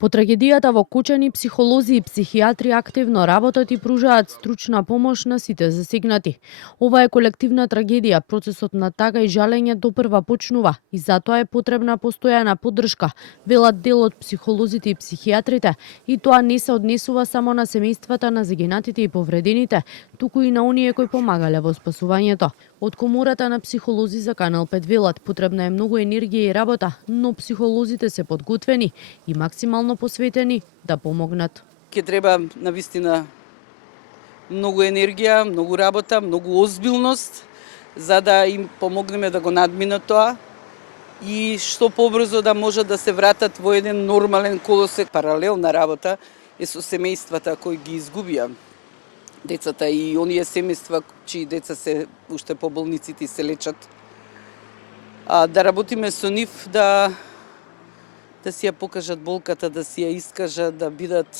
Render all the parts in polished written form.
По трагедијата во Кучани, психолози и психијатри активно работат и пружаат стручна помош на сите засегнати. Ова е колективна трагедија, процесот на тага и жалење допрва почнува и затоа е потребна постојана поддршка, велат дел од психолозите и психијатрите, и тоа не се однесува само на семејствата на загинатите и повредените, туку и на оние кои помагале во спасувањето. Од Комората на психолози за Канал 5 велат, потребна е многу енергија и работа, но психолозите се подготвени и максимално посветени да помогнат. Ке треба навистина многу енергија, многу работа, многу озбилност за да им помогнеме да го надминат тоа и што побрзо да можат да се вратат во еден нормален колосек. Паралелна работа е со семејствата кои ги изгубија децата и оние семејства чии деца се уште по болниците и се лечат. Да работиме со нив, да си ја покажат болката, да си ја искажат, да бидат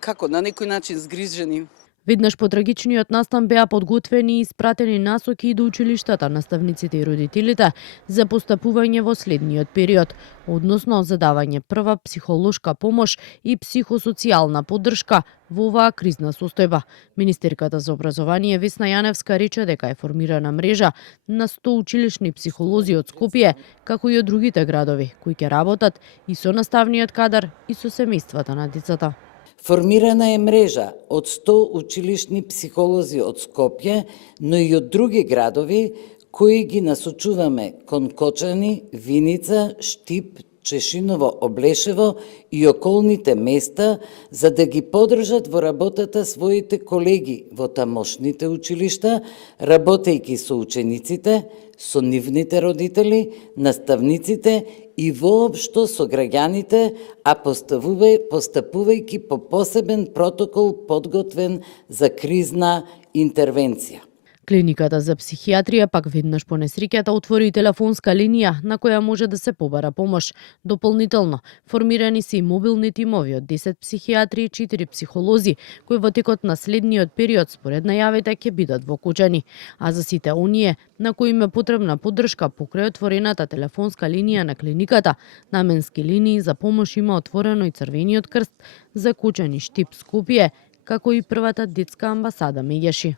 како на некој начин згрижени. Веднаш по трагичниот настан беа подготвени и испратени насоки и до училиштата, наставниците и родителите за постапување во следниот период, односно за давање прва психолошка помош и психосоцијална поддршка во оваа кризна состојба. Министерката за образование Весна Јаневска рече дека е формирана мрежа на 100 училишни психолози од Скопје, како и од другите градови, кои ќе работат и со наставниот кадар и со семејствата на децата. Формирана е мрежа од 100 училишни психолози од Скопје, но и од други градови, кои ги насочуваме кон Кочани, Виница, Штип, Чешиново, Облешево и околните места, за да ги поддржат во работата своите колеги во тамошните училишта, работејќи со учениците, со нивните родители, наставниците и воопшто со граѓаните, а постапувајќи по посебен протокол подготвен за кризна интервенција. Клиниката за психијатрија пак веднаш по несреќата отвори телефонска линија на која може да се побара помош. Дополнително, формирани се и мобилни тимови од 10 психијатри и 4 психолози, кои во текот на следниот период според најавите ќе бидат во Кучани. А за сите оние на кои им е потребна поддршка покрај отворената телефонска линија на клиниката, наменски линии за помош има отворено и Црвениот крст за Кучани, Штип, Скопје, како и првата детска амбасада меѓаши.